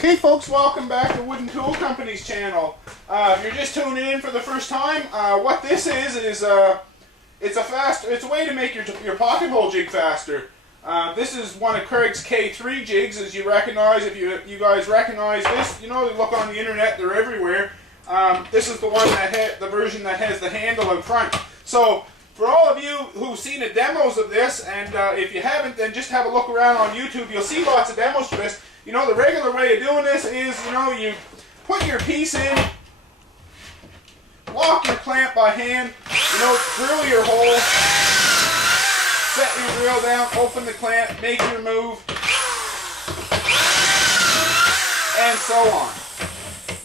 Hey folks, welcome back to Wooden Tool Company's channel. If you're just tuning in for the first time, what this is it's a way to make your pocket hole jig faster. This is one of Craig's K3 jigs, as you recognize. If you guys recognize this, you know, they look on the internet, they're everywhere. This is the one the version that has the handle in front. So for all of you who've seen the demos of this, and if you haven't, then just have a look around on YouTube. You'll see lots of demos for this. You know, the regular way of doing this is, you know, you put your piece in, lock your clamp by hand, you know, drill your hole, set your drill down, open the clamp, make your move, and so on.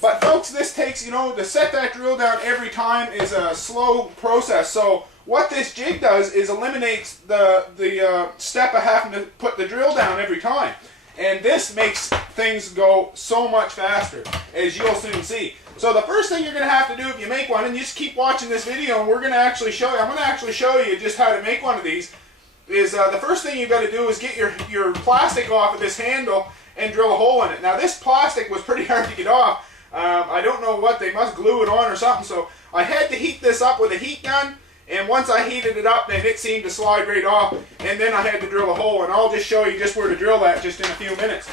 But folks, this takes, you know, to set that drill down every time is a slow process. So what this jig does is eliminates the step of having to put the drill down every time. And this makes things go so much faster, as you'll soon see. So the first thing you're going to have to do if you make one, and you just keep watching this video, and we're going to actually show you, I'm going to actually show you just how to make one of these, is the first thing you've got to do is get your plastic off of this handle and drill a hole in it. Now this plastic was pretty hard to get off. I don't know what, they must glue it on or something, so I had to heat this up with a heat gun. And once I heated it up, then it seemed to slide right off, and then I had to drill a hole, and I'll just show you just where to drill that just in a few minutes.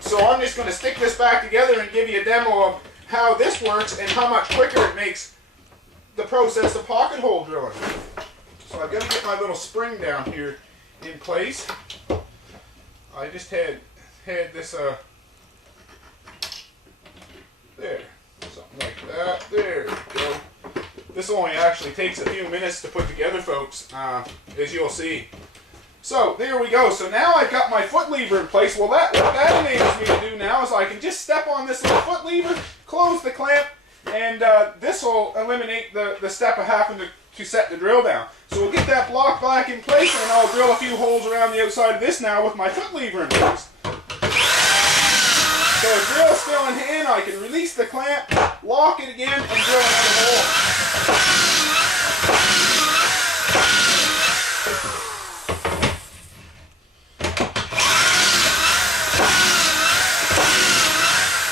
So I'm just going to stick this back together and give you a demo of how this works and how much quicker it makes the process of pocket hole drilling. So I've got to get my little spring down here in place. I just had this, there, something like that, there we go. This only actually takes a few minutes to put together, folks, as you'll see. So, there we go. So now I've got my foot lever in place. Well, what that enables me to do now is I can just step on this little foot lever, close the clamp, and this will eliminate the step of having to set the drill down. So we'll get that block back in place, and I'll drill a few holes around the outside of this now with my foot lever in place. So the drill still in hand, I can release the clamp, lock it again, and drill another hole.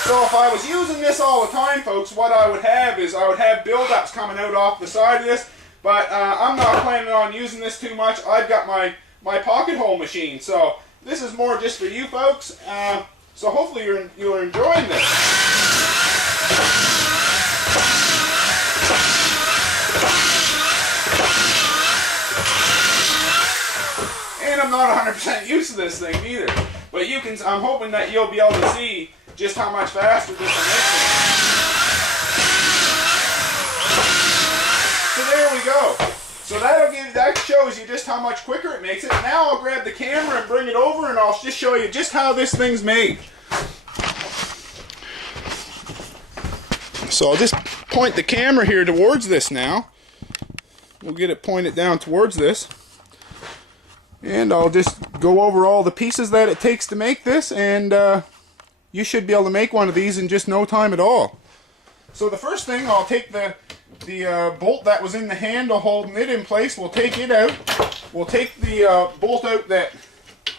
So if I was using this all the time, folks, what I would have is I would have buildups coming out off the side of this, but I'm not planning on using this too much. I've got my pocket hole machine, so this is more just for you folks. So hopefully you're enjoying this. And I'm not 100% used to this thing either. But I'm hoping that you'll be able to see just how much faster this will make it. So there we go. So that shows you just how much quicker it makes it. Now I'll grab the camera and bring it over, and I'll just show you just how this thing's made. So I'll just point the camera here towards this now. We'll get it pointed down towards this. And I'll just go over all the pieces that it takes to make this, and you should be able to make one of these in just no time at all. So the first thing, I'll take the bolt that was in the handle holding it in place. We'll take it out. We'll take the bolt out that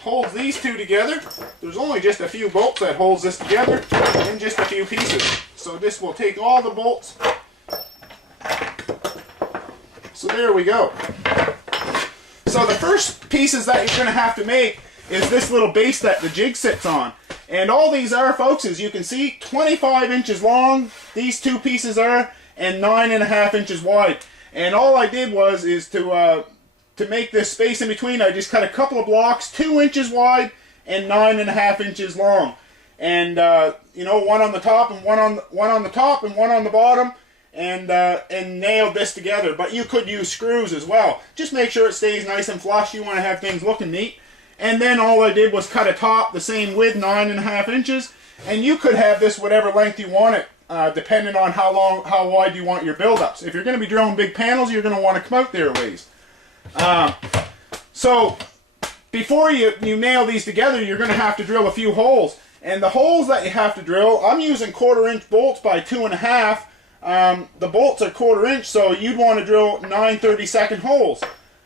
holds these two together. There's only just a few bolts that holds this together in just a few pieces. So this will take all the bolts. So there we go. So the first pieces that you're going to have to make is this little base that the jig sits on. And all these are, folks, as you can see, 25 inches long, these two pieces are, and 9.5 inches wide. And all I did is to make this space in between, I just cut a couple of blocks, 2 inches wide and 9.5 inches long. And you know, one on the top and one on the top and one on the bottom, and nailed this together. But you could use screws as well. Just make sure it stays nice and flush. You want to have things looking neat. And then all I did was cut a top the same width, 9.5 inches. And you could have this whatever length you want it, depending on how wide you want your buildups. If you're going to be drilling big panels, you're going to want to come out there a ways. So before you nail these together, you're going to have to drill a few holes. And the holes that you have to drill, I'm using 1/4 inch bolts by 2.5. The bolts are 1/4 inch, so you'd want to drill 9 32nd holes.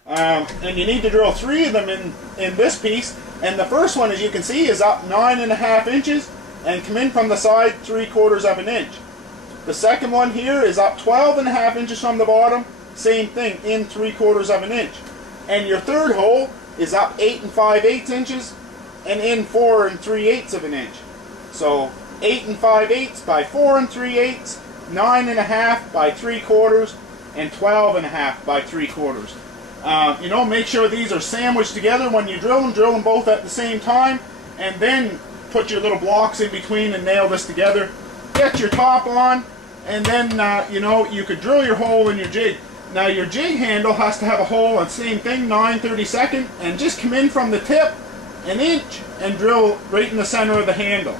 And you need to drill 3 of them in this piece. And the first one, as you can see, is up 9.5 inches. and come in from the side 3/4 of an inch. The second one here is up 12.5 inches from the bottom, same thing, in 3/4 of an inch. And your third hole is up 8 5/8 inches and in 4 3/8 of an inch. So 8 5/8 by 4 3/8, 9.5 by 3/4, and 12.5 by 3/4. You know, make sure these are sandwiched together when you drill them both at the same time, and then put your little blocks in between and nail this together. Get your top on, and then you know, you could drill your hole in your jig. Now your jig handle has to have a hole on same thing, 9/32, and just come in from the tip an inch and drill right in the center of the handle.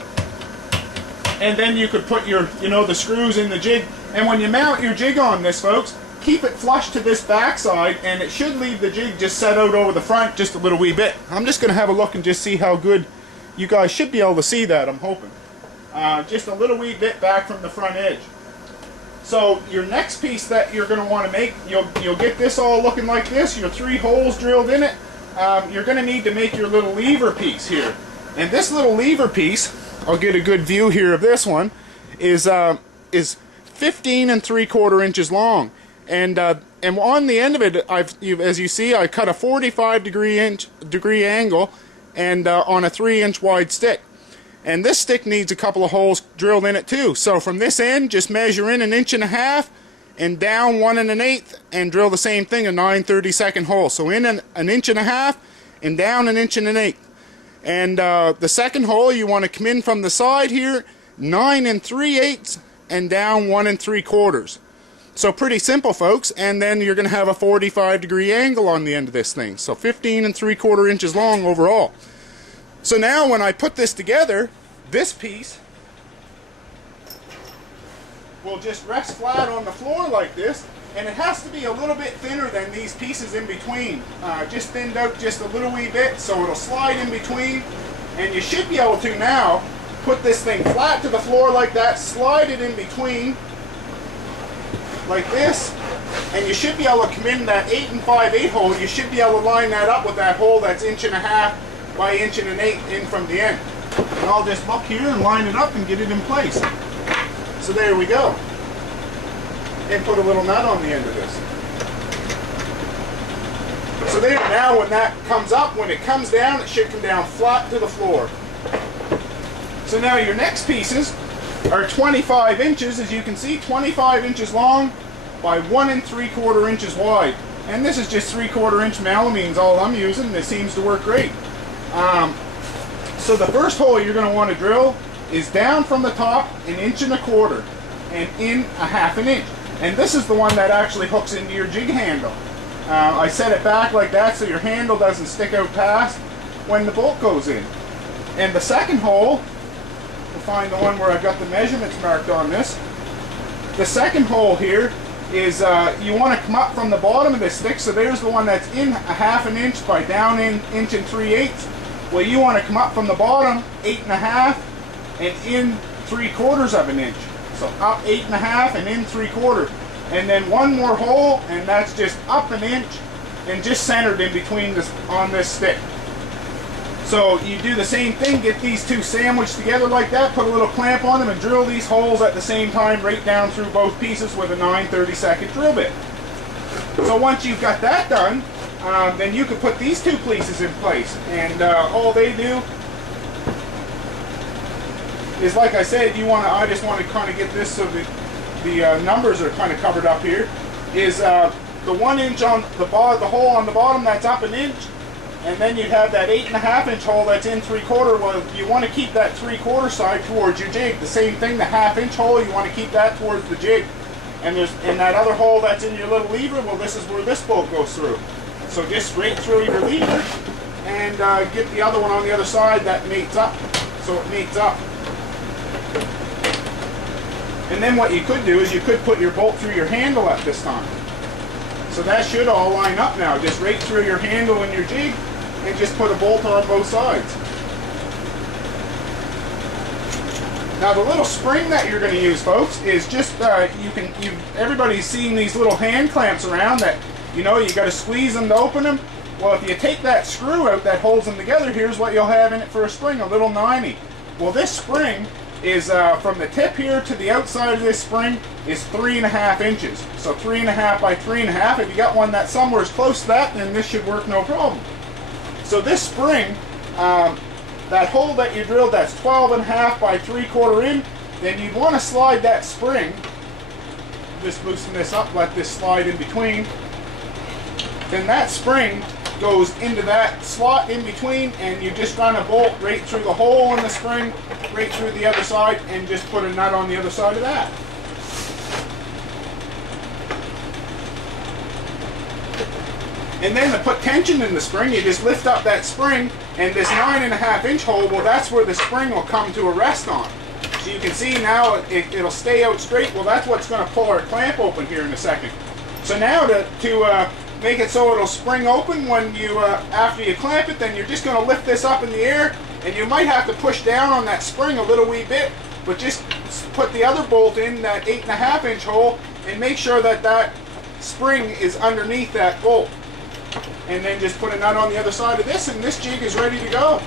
And then you could put your, you know, the screws in the jig. And when you mount your jig on this, folks, keep it flush to this backside, and it should leave the jig just set out over the front just a little wee bit. I'm just going to have a look and just see how good you guys should be able to see that, I'm hoping. Just a little wee bit back from the front edge. So your next piece that you're going to want to make, you'll get this all looking like this, your 3 holes drilled in it. You're going to need to make your little lever piece here. And this little lever piece, I'll get a good view here of this one, is 15 3/4 inches long. And on the end of it, as you see, I cut a 45-degree angle and on a 3-inch wide stick. And this stick needs a couple of holes drilled in it too. So from this end, just measure in 1.5 inches and down 1 1/8 and drill the same thing, a 9/32 hole. So in 1.5 inches and down 1 1/8 inches. And the second hole, you want to come in from the side here, 9 3/8 and down 1 3/4. So pretty simple, folks. And then you're going to have a 45-degree angle on the end of this thing. So 15 3/4 inches long overall. So now when I put this together, this piece will just rest flat on the floor like this, and it has to be a little bit thinner than these pieces in between. Just thinned out just a little wee bit so it'll slide in between, and you should be able to now put this thing flat to the floor like that, slide it in between like this, and you should be able to come in that 8 5/8 hole. You should be able to line that up with that hole that's 1.5 inches by 1 1/8 inches in from the end. And I'll just look here and line it up and get it in place. So there we go. And put a little nut on the end of this. So there, now when that comes up, when it comes down, it should come down flat to the floor. So now your next pieces are 25 inches, as you can see, 25 inches long by 1 3/4 inches wide. And this is just 3/4 inch melamines, all I'm using, and it seems to work great. So the first hole you're going to want to drill is down from the top 1 1/4 inches and in 1/2 inch. And this is the one that actually hooks into your jig handle. I set it back like that so your handle doesn't stick out past when the bolt goes in. And the second hole, we'll find the one where I've got the measurements marked on this. The second hole here is you want to come up from the bottom of this stick. So there's the one that's in 1/2 inch by down in 1 3/8 inches. Well, you want to come up from the bottom 8.5 and in 3/4 inch. So up 8.5 and in 3/4. And then one more hole, and that's just up 1 inch and just centered in between this on this stick. So you do the same thing, get these two sandwiched together like that, put a little clamp on them, and drill these holes at the same time right down through both pieces with a 9/32 drill bit. So once you've got that done, then you can put these two pieces in place, and all they do is, like I said, I just want to kind of get this so that the numbers are kind of covered up here, is the 1 inch on the hole on the bottom that's up 1 inch, and then you'd have that 8.5 inch hole that's in 3/4. Well, you want to keep that 3/4 side towards your jig. The same thing, the 1/2 inch hole, you want to keep that towards the jig. And that other hole that's in your little lever, well, this is where this bolt goes through. So just straight through your lever and get the other one on the other side that mates up. So it mates up. And then what you could do is you could put your bolt through your handle at this time. So that should all line up now. Just right through your handle and your jig, and just put a bolt on both sides. Now the little spring that you're going to use, folks, is just everybody's seen these little hand clamps around that, you got to squeeze them to open them. Well, if you take that screw out that holds them together, here's what you'll have in it for a spring, a little 90. Well, this spring is from the tip here to the outside of this spring is 3.5 inches. So 3.5 by 3.5. If you got one that's somewhere as close to that, then this should work no problem. So this spring, that hole that you drilled that's 12.5 by 3/4 in, then you'd want to slide that spring. Just loosen this up, let this slide in between. Then that spring goes into that slot in between, and you just run a bolt right through the hole in the spring, right through the other side, and just put a nut on the other side of that. And then to put tension in the spring, you just lift up that spring, and this 9.5 inch hole, well, that's where the spring will come to a rest on. So you can see now it'll stay out straight. Well, that's what's going to pull our clamp open here in a second. So now to make it so it'll spring open when you after you clamp it, then you're just going to lift this up in the air, and you might have to push down on that spring a little wee bit, but just put the other bolt in that 8.5 inch hole and make sure that that spring is underneath that bolt. And then just put a nut on the other side of this, and this jig is ready to go.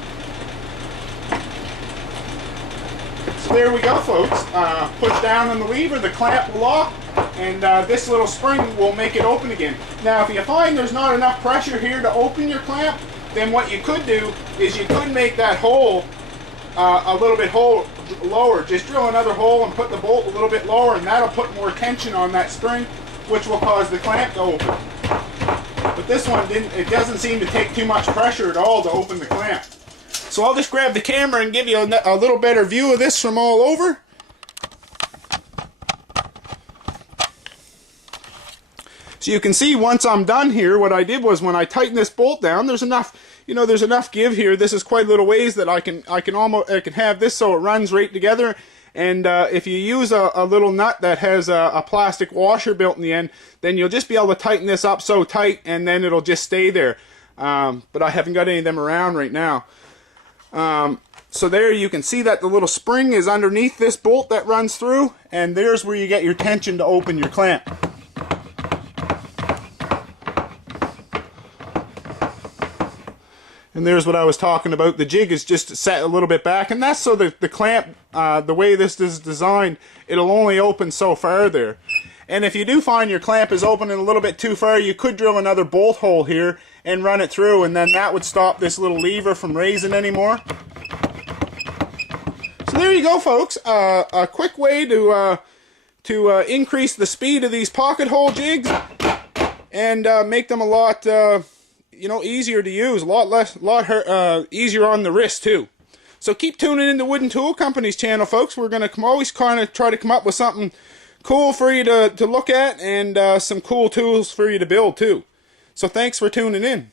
So there we go, folks. Push down on the lever, the clamp will lock, and this little spring will make it open again. Now, if you find there's not enough pressure here to open your clamp, then what you could do is you could make that hole a little bit lower. Just drill another hole and put the bolt a little bit lower, and that'll put more tension on that spring, which will cause the clamp to open. But this one it doesn't seem to take too much pressure at all to open the clamp. So I'll just grab the camera and give you a little better view of this from all over. So you can see once I'm done here, what I did was when I tightened this bolt down, there's enough, there's enough give here. This is quite a little ways that I can have this so it runs right together. And if you use a little nut that has a plastic washer built in the end, then you'll just be able to tighten this up so tight, and then it'll just stay there. But I haven't got any of them around right now. So there you can see that the little spring is underneath this bolt that runs through, and there's where you get your tension to open your clamp. And there's what I was talking about. The jig is just set a little bit back, and that's so that the clamp, the way this is designed, it'll only open so far there. And if you do find your clamp is opening a little bit too far, you could drill another bolt hole here and run it through, and then that would stop this little lever from raising anymore. So there you go, folks. A quick way to increase the speed of these pocket hole jigs and make them a lot easier to use, a lot easier on the wrist too. So keep tuning in to Wooden Tool Company's channel, folks. We're going to always kind of try to come up with something cool for you to look at, and some cool tools for you to build too. So thanks for tuning in.